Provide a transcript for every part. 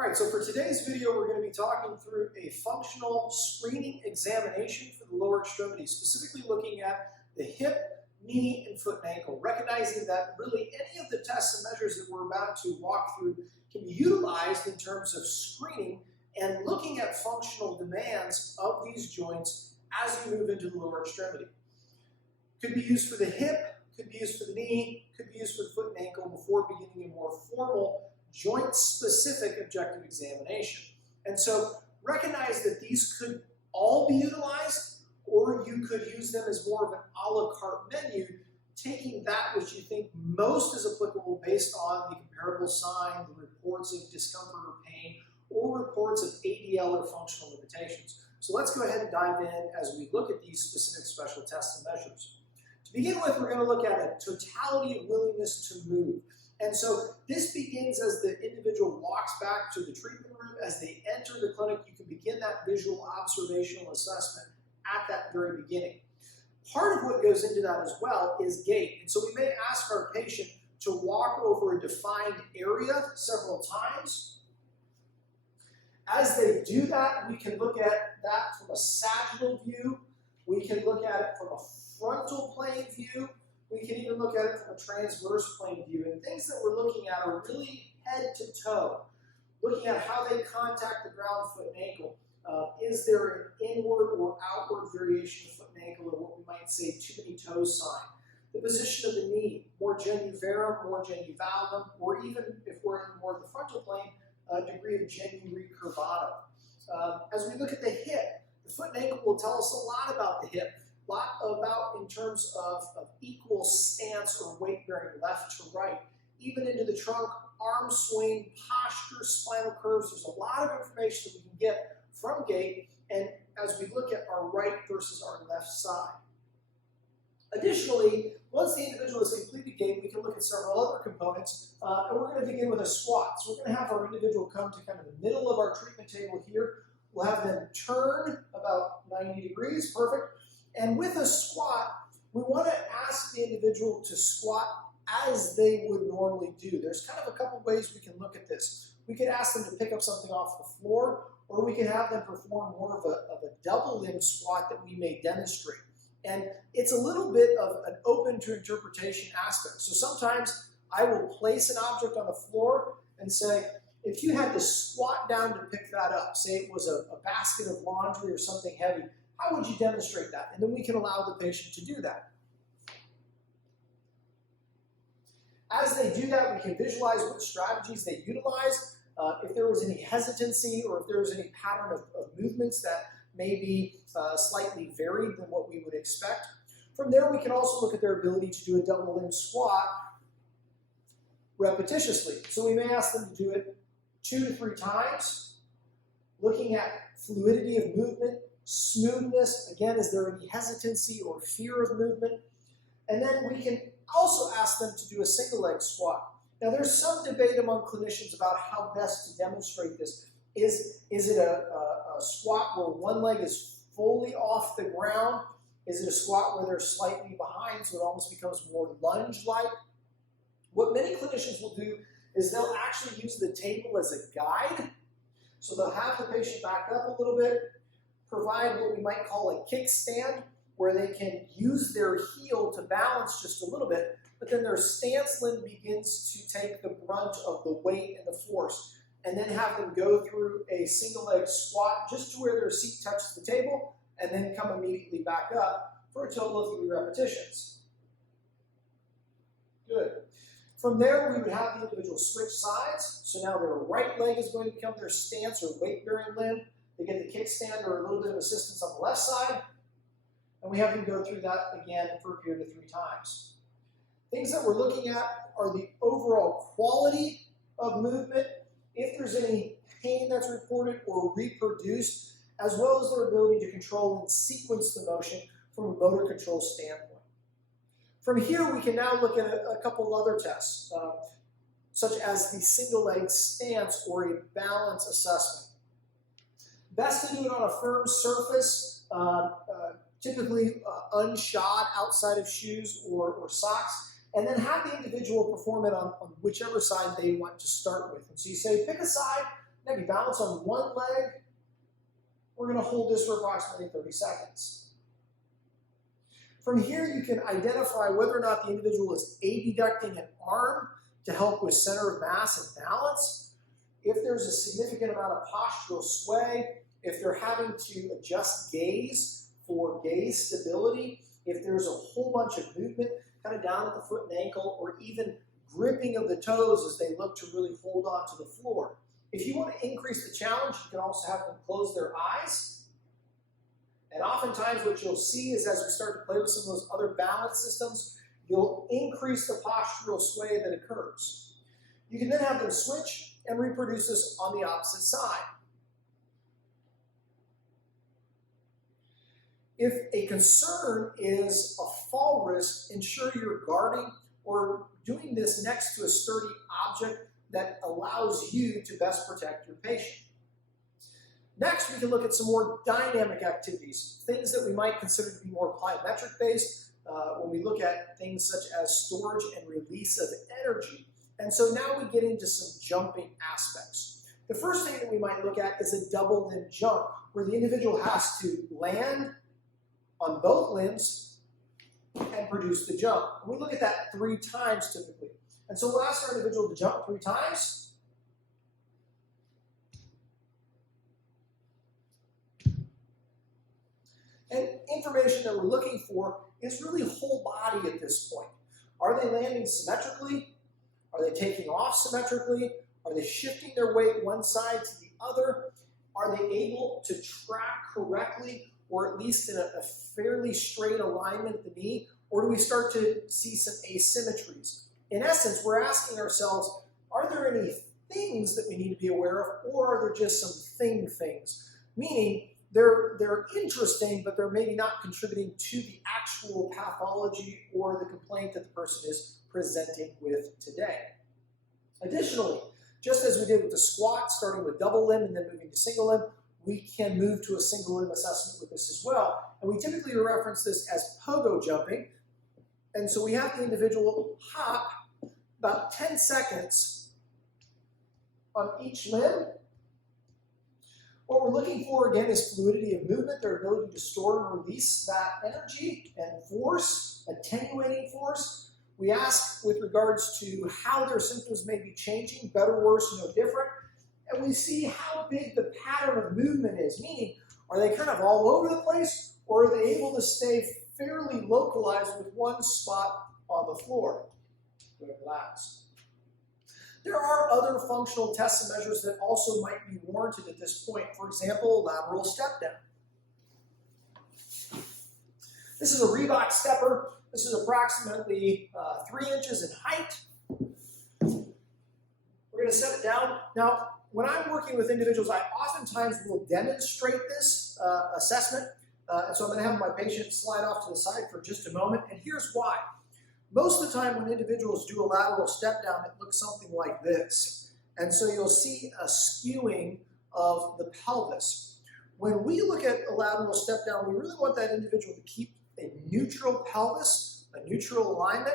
All right, so for today's video, we're going to be talking through a functional screening examination for the lower extremities, specifically looking at the hip, knee, and foot and ankle, recognizing that really any of the tests and measures that we're about to walk through can be utilized in terms of screening and looking at functional demands of these joints as you move into the lower extremity. Could be used for the hip, could be used for the knee, could be used for the foot and ankle before beginning a more formal joint-specific objective examination. And so recognize that these could all be utilized, or you could use them as more of an a la carte menu, taking that which you think most is applicable based on the comparable sign, the reports of discomfort or pain, or reports of ADL or functional limitations. So let's go ahead and dive in as we look at these specific special tests and measures. To begin with, we're going to look at a totality of willingness to move. And so this begins as the individual walks back to the treatment room. As they enter the clinic, you can begin that visual observational assessment at that very beginning. Part of what goes into that as well is gait. And so we may ask our patient to walk over a defined area several times. As they do that, we can look at that from a sagittal view. We can look at it from a frontal plane view. We can even look at it from a transverse plane view. And things that we're looking at are really head to toe, looking at how they contact the ground, foot, and ankle. Is there an inward or outward variation of foot and ankle, or what we might say too many toes sign? The position of the knee, more genuvarum, more genuvalvum, or even if we're in more of the frontal plane, a degree of genu recurvatum. As we look at the hip, the foot and ankle will tell us a lot about the hip. A lot about in terms of equal stance or weight bearing left to right, even into the trunk, arm swing, posture, spinal curves. There's a lot of information that we can get from gait, and as we look at our right versus our left side. Additionally, once the individual has completed gait, we can look at several other components, and we're going to begin with a squat. So we're going to have our individual come to kind of the middle of our treatment table here. We'll have them turn about 90 degrees, perfect. And with a squat, we want to ask the individual to squat as they would normally do. There's kind of a couple ways we can look at this. We could ask them to pick up something off the floor, or we can have them perform more of a double limb squat that we may demonstrate. And it's a little bit of an open to interpretation aspect. So sometimes I will place an object on the floor and say, if you had to squat down to pick that up, say it was a basket of laundry or something heavy, how would you demonstrate that? And then we can allow the patient to do that. As they do that, we can visualize what strategies they utilize. If there was any hesitancy or if there was any pattern of movements that may be slightly varied than what we would expect. From there, we can also look at their ability to do a double limb squat repetitiously. So we may ask them to do it 2 to 3 times, looking at fluidity of movement, smoothness, again, is there any hesitancy or fear of movement? And then we can also ask them to do a single leg squat. Now there's some debate among clinicians about how best to demonstrate this. Is it a squat where one leg is fully off the ground? Is it a squat where they're slightly behind so it almost becomes more lunge-like? What many clinicians will do is they'll actually use the table as a guide. So they'll have the patient back up a little bit, provide what we might call a kickstand, where they can use their heel to balance just a little bit, but then their stance limb begins to take the brunt of the weight and the force, and then have them go through a single leg squat just to where their seat touches the table, and then come immediately back up for a total of 3 repetitions. Good. From there, we would have the individual switch sides. So now their right leg is going to become their stance or weight-bearing limb. They get the kickstand or a little bit of assistance on the left side. And we have them go through that again for a period of 3 times. Things that we're looking at are the overall quality of movement, if there's any pain that's reported or reproduced, as well as their ability to control and sequence the motion from a motor control standpoint. From here, we can now look at a couple other tests, such as the single leg stance or a balance assessment. Best to do it on a firm surface, typically unshod outside of shoes or socks, and then have the individual perform it on whichever side they want to start with. And so you say, pick a side Now, if you balance on one leg, we're going to hold this for approximately 30 seconds. From here, you can identify whether or not the individual is abducting an arm to help with center of mass and balance, if there's a significant amount of postural sway, if they're having to adjust gaze for gaze stability, if there's a whole bunch of movement kind of down at the foot and ankle, or even gripping of the toes as they look to really hold on to the floor. If you want to increase the challenge, you can also have them close their eyes. And oftentimes what you'll see is as we start to play with some of those other balance systems, you'll increase the postural sway that occurs. You can then have them switch and reproduce this on the opposite side. If a concern is a fall risk, ensure you're guarding or doing this next to a sturdy object that allows you to best protect your patient. Next, we can look at some more dynamic activities, things that we might consider to be more plyometric based when we look at things such as storage and release of energy. And so now we get into some jumping aspects. The first thing that we might look at is a double limb jump, where the individual has to land on both limbs and produce the jump. And we look at that 3 times typically. And so we'll ask our individual to jump 3 times. And information that we're looking for is really whole body at this point. Are they landing symmetrically? Are they taking off symmetrically? Are they shifting their weight one side to the other? Are they able to track correctly, or at least in a fairly straight alignment at the knee? Or do we start to see some asymmetries? In essence, we're asking ourselves, are there any things that we need to be aware of, or are there just some things? Meaning, they're interesting, but they're maybe not contributing to the actual pathology or the complaint that the person is presenting with today. Additionally, just as we did with the squat, starting with double limb and then moving to single limb, we can move to a single limb assessment with this as well. And we typically reference this as pogo jumping. And so we have the individual hop about 10 seconds on each limb. What we're looking for, again, is fluidity of movement, their ability to store and release that energy and force, attenuating force. We ask with regards to how their symptoms may be changing, better, worse, no different. And we see how big the pattern of movement is, meaning, are they kind of all over the place, or are they able to stay fairly localized with one spot on the floor? Relax. There are other functional tests and measures that also might be warranted at this point. For example, lateral step down. This is a Reebok stepper. This is approximately 3 inches in height. We're going to set it down. Now, when I'm working with individuals, I oftentimes will demonstrate this assessment. And so I'm going to have my patient slide off to the side for just a moment. And here's why. Most of the time when individuals do a lateral step down, it looks something like this. And so you'll see a skewing of the pelvis. When we look at a lateral step down, we really want that individual to keep a neutral pelvis, a neutral alignment,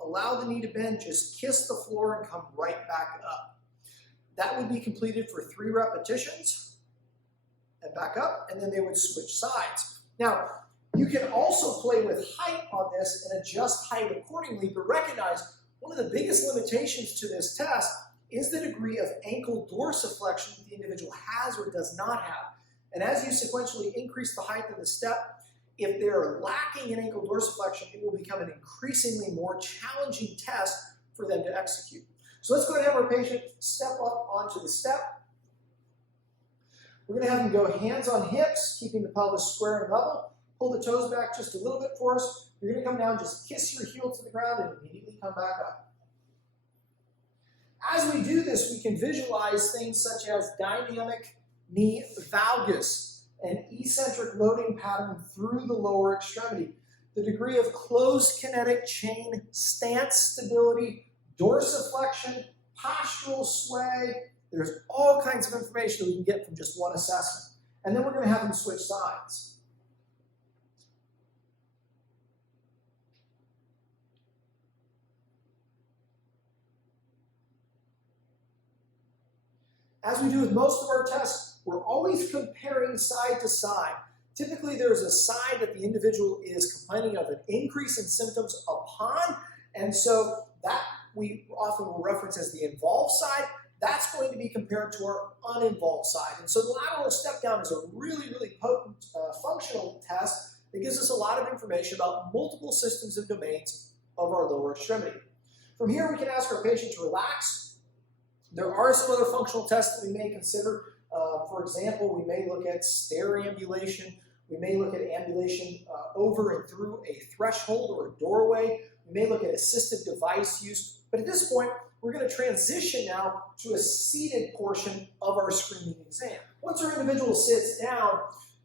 allow the knee to bend, just kiss the floor and come right back up. That would be completed for 3 repetitions and back up, and then they would switch sides. Now, you can also play with height on this and adjust height accordingly, but recognize one of the biggest limitations to this test is the degree of ankle dorsiflexion that the individual has or does not have. And as you sequentially increase the height of the step, if they're lacking in ankle dorsiflexion, it will become an increasingly more challenging test for them to execute. So let's go ahead and have our patient step up onto the step. We're going to have them go hands on hips, keeping the pelvis square and level. Pull the toes back just a little bit for us. You're going to come down, just kiss your heel to the ground and immediately come back up. As we do this, we can visualize things such as dynamic knee valgus, an eccentric loading pattern through the lower extremity, the degree of closed kinetic chain stance stability, dorsiflexion, postural sway. There's all kinds of information that we can get from just one assessment. And then we're going to have them switch sides. As we do with most of our tests, we're always comparing side to side. Typically, there's a side that the individual is complaining of an increase in symptoms upon, and so that we often will reference as the involved side. That's going to be compared to our uninvolved side. And so the lateral step down is a really, really potent functional test that gives us a lot of information about multiple systems and domains of our lower extremity. From here, we can ask our patient to relax. There are some other functional tests that we may consider. For example, we may look at stair ambulation. We may look at ambulation over and through a threshold or a doorway. We may look at assistive device use. But at this point, we're going to transition now to a seated portion of our screening exam. Once our individual sits down,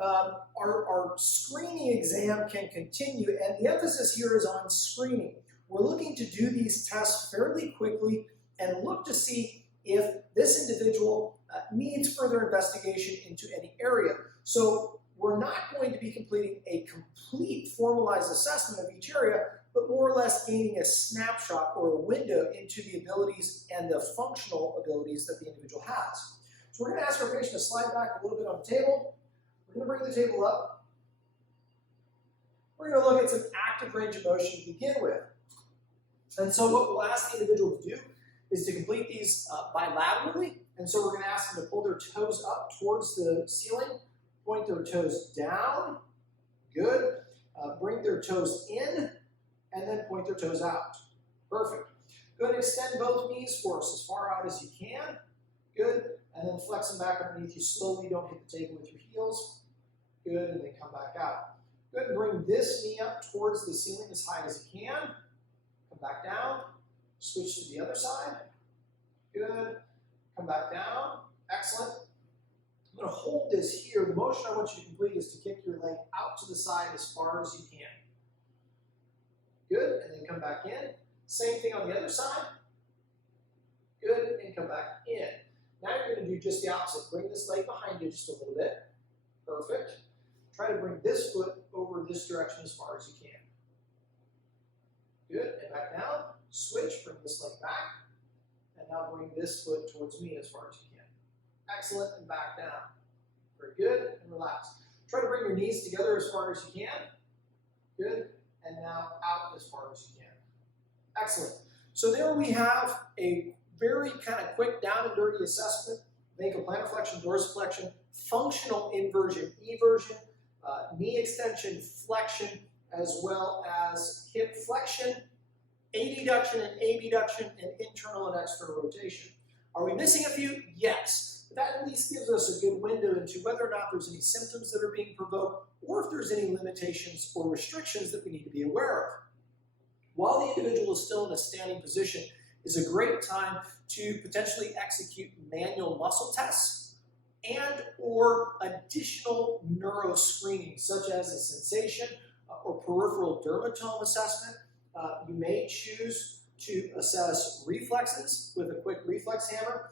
our screening exam can continue, and the emphasis here is on screening. We're looking to do these tests fairly quickly and look to see if this individual needs further investigation into any area. So we're not going to be completing a complete formalized assessment of each area, but more or less gaining a snapshot or a window into the abilities and the functional abilities that the individual has. So we're going to ask our patient to slide back a little bit on the table. We're going to bring the table up. We're going to look at some active range of motion to begin with. And so what we'll ask the individual to do is to complete these bilaterally. And so we're going to ask them to pull their toes up towards the ceiling, point their toes down. Good. Bring their toes in, and then point their toes out. Perfect. Go ahead and extend both knees for us as far out as you can. Good. And then flex them back underneath you slowly. Don't hit the table with your heels. Good. And then come back out. Go ahead and bring this knee up towards the ceiling as high as you can. Come back down. Switch to the other side. Good. Come back down. Excellent. I'm going to hold this here. The motion I want you to complete is to kick your leg out to the side as far as you can. Good, and then come back in. Same thing on the other side. Good, and come back in. Now you're going to do just the opposite. Bring this leg behind you just a little bit. Perfect. Try to bring this foot over this direction as far as you can. Good, and back down. Switch, bring this leg back. And now bring this foot towards me as far as you can. Excellent, and back down. Very good, and relax. Try to bring your knees together as far as you can. Good. And now out as far as you can. Excellent. So there we have a very kind of quick down and dirty assessment of ankle plantar flexion, dorsiflexion, functional inversion, eversion, knee extension, flexion, as well as hip flexion, adduction and abduction, and internal and external rotation. Are we missing a few? Yes. But that at least gives us a good window into whether or not there's any symptoms that are being provoked, or if there's any limitations or restrictions that we need to be aware of. While the individual is still in a standing position, is a great time to potentially execute manual muscle tests and or additional neuro screening, such as a sensation or peripheral dermatome assessment. You may choose to assess reflexes with a quick reflex hammer.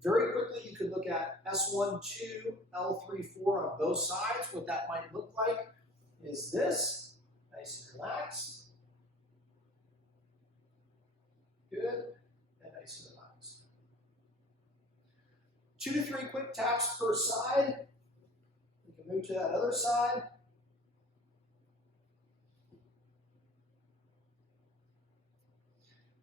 Very quickly, you can look at S1, 2, L3, 4 on both sides. What that might look like is this. Nice and relaxed. Good. And nice and relaxed. 2 to 3 quick taps per side. We can move to that other side.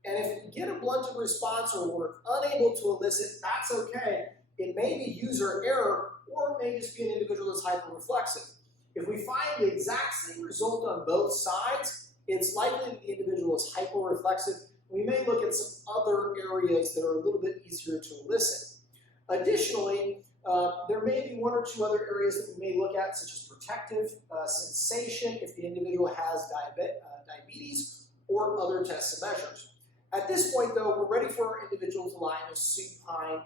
And if you get a blunted response or we're unable to elicit, that's okay. It may be user error, or it may just be an individual that's hyperreflexive. If we find the exact same result on both sides, it's likely that the individual is hyperreflexive. We may look at some other areas that are a little bit easier to elicit. Additionally, there may be 1 or 2 other areas that we may look at, such as protective sensation, if the individual has diabetes, or other tests and measures. At this point, though, we're ready for our individual to lie in a supine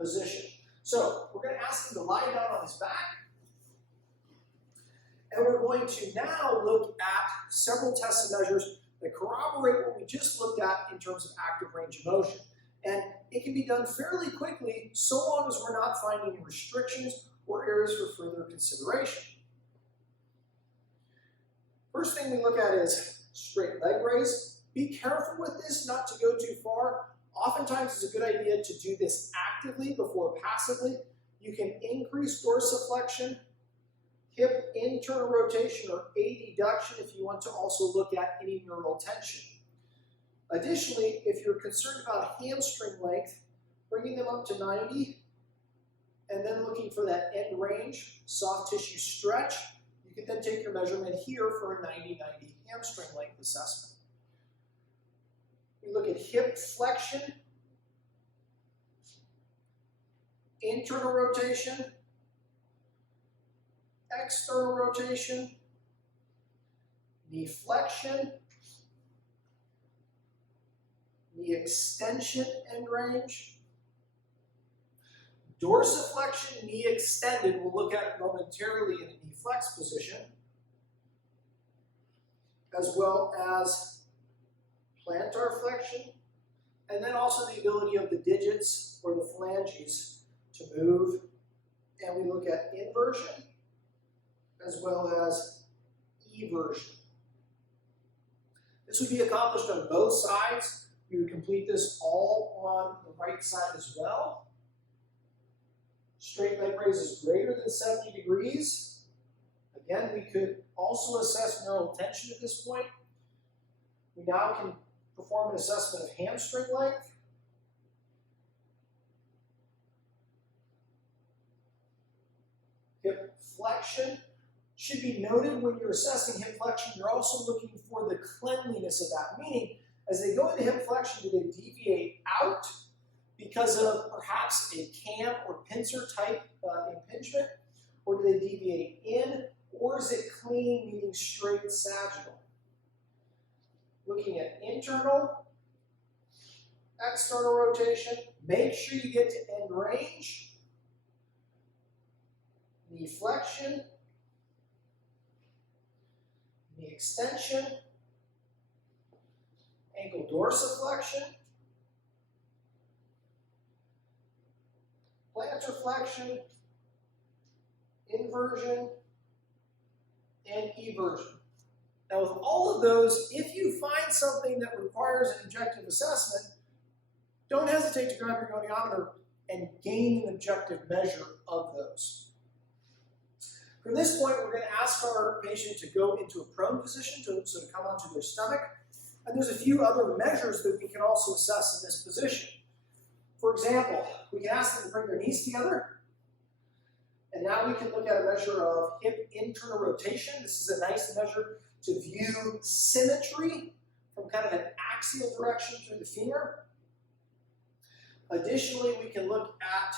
position. So we're going to ask him to lie down on his back. And we're going to now look at several tests and measures that corroborate what we just looked at in terms of active range of motion. And it can be done fairly quickly, so long as we're not finding restrictions or areas for further consideration. First thing we look at is straight leg raise. Be careful with this not to go too far. Often oftentimes it's a good idea to do this actively before passively. You can increase dorsiflexion, hip internal rotation, or adduction if you want to also look at any neural tension. Additionally, if you're concerned about hamstring length, bringing them up to 90, and then looking for that end range, soft tissue stretch, you can then take your measurement here for a 90-90 hamstring length assessment. We look at hip flexion, internal rotation, external rotation, knee flexion, knee extension end range, dorsiflexion, knee extended, we'll look at momentarily in a knee flex position, as well as plantar flexion, and then also the ability of the digits or the phalanges to move. And we look at inversion as well as eversion. This would be accomplished on both sides. We would complete this all on the right side as well. Straight leg raise is greater than 70 degrees. Again, we could also assess neural tension at this point. We now can perform an assessment of hamstring length. Hip flexion. Should be noted when you're assessing hip flexion, you're also looking for the cleanliness of that. Meaning, as they go into hip flexion, do they deviate out because of perhaps a cam or pincer type impingement? Or do they deviate in? Or is it clean, meaning straight sagittal? Looking at internal, external rotation, make sure you get to end range, knee flexion, knee extension, ankle dorsiflexion, plantar flexion, inversion, and eversion. Now with all of those, if you find something that requires an objective assessment, don't hesitate to grab your goniometer and gain an objective measure of those. From this point, we're going to ask our patient to go into a prone position, so to come onto their stomach. And there's a few other measures that we can also assess in this position. For example, we can ask them to bring their knees together. And now we can look at a measure of hip internal rotation. This is a nice measure to view symmetry from kind of an axial direction through the femur. Additionally, we can look at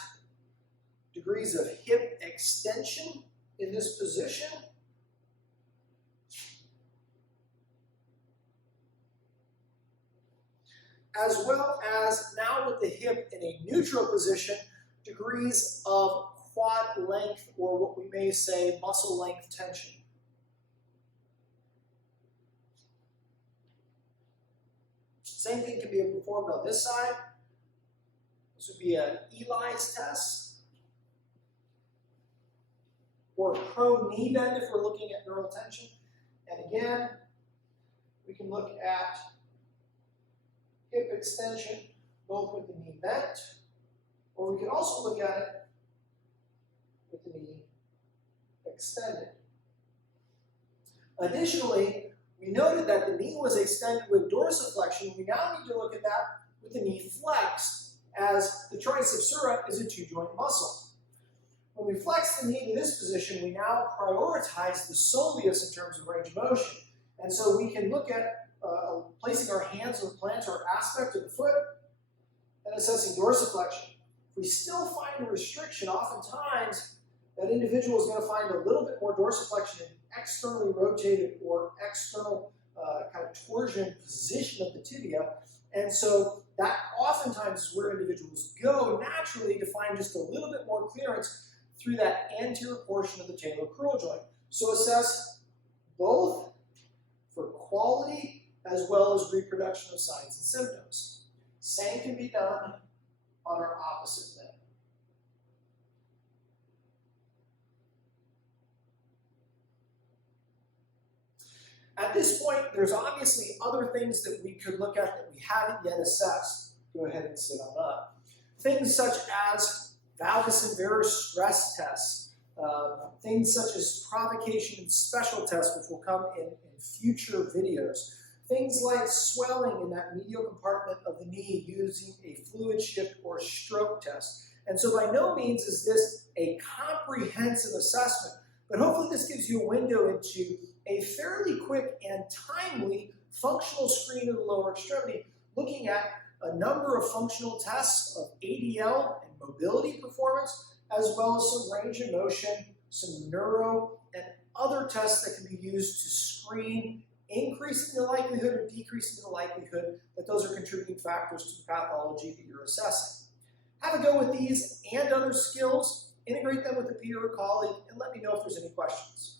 degrees of hip extension in this position. As well as now with the hip in a neutral position, degrees of quad length, or what we may say muscle length tension. Same thing can be performed on this side. This would be an Eli's test, or a prone knee bend if we're looking at neural tension. And again, we can look at hip extension both with the knee bent, or we can also look at it with the knee extended. Additionally, we noted that the knee was extended with dorsiflexion. We now need to look at that with the knee flexed, as the triceps sura is a two-joint muscle. When we flex the knee to this position, we now prioritize the soleus in terms of range of motion. And so we can look at placing our hands on the plantar aspect of the foot and assessing dorsiflexion. If we still find a restriction, oftentimes that individual is going to find a little bit more dorsiflexion in externally rotated or external kind of torsion position of the tibia. And so that oftentimes is where individuals go naturally to find just a little bit more clearance through that anterior portion of the talocrural joint. So assess both for quality as well as reproduction of signs and symptoms. Same can be done on our opposite limb. At this point, there's obviously other things that we could look at that we haven't yet assessed. go ahead and sit on up. Things such as valgus and varus stress tests, things such as provocation and special tests, which will come in future videos. Things like swelling in that medial compartment of the knee using a fluid shift or stroke test. And so by no means is this a comprehensive assessment, but hopefully this gives you a window into a fairly quick and timely functional screen of the lower extremity, looking at a number of functional tests of ADL and mobility performance, as well as some range of motion, some neuro, and other tests that can be used to screen, increasing the likelihood or decreasing the likelihood that those are contributing factors to the pathology that you're assessing. Have a go with these and other skills, integrate them with a peer or colleague, and let me know if there's any questions.